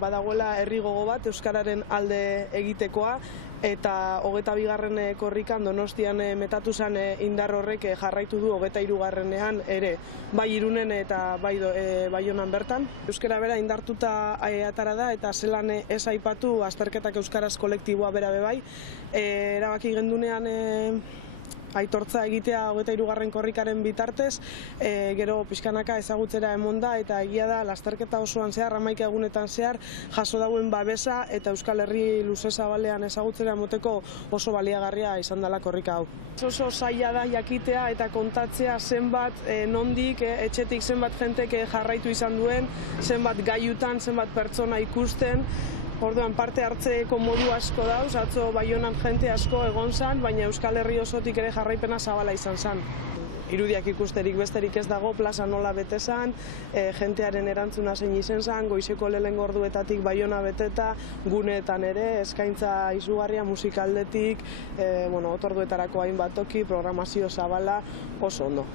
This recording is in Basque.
Badagoela herri gogo bat euskararen alde egitekoa, eta 22. korrikan Donostian metatu zen indar horrek jarraitu du 23. ere, bai Irunen eta bai Baionan bertan. Euskara bera indartuta atara da eta zelan ez aipatu azterketak euskaraz kolektiboa bera bebai. Erabaki gendunean aitortza egitea 23. korrikaren bitartez, gero pixkanaka ezagutzera emonda eta egia da lasterketa osoan zehar, 11 egunetan zehar, jaso dauen babesa eta Euskal Herri luze zabalean ezagutzera emoteko oso baliagarria izan dela korrika hau. Oso zaila da jakitea eta kontatzea zenbat nondik, etxetik zenbat jentek jarraitu izan duen, zenbat gaiutan, zenbat pertsona ikusten. Orduan parte hartzeko modu asko dauz, atzo Baionan jente asko egon zan, baina Euskal Herri osotik ere jarraipena zabala izan zan. Irudiak ikusterik besterik ez dago, plaza nola bete zan, jentearen erantzuna zein izen zan, goizeko lehenengo orduetatik Baiona beteta, guneetan ere, eskaintza izugarria musikaldetik, otorduetarako hainbat toki, programazio zabala, oso ondo.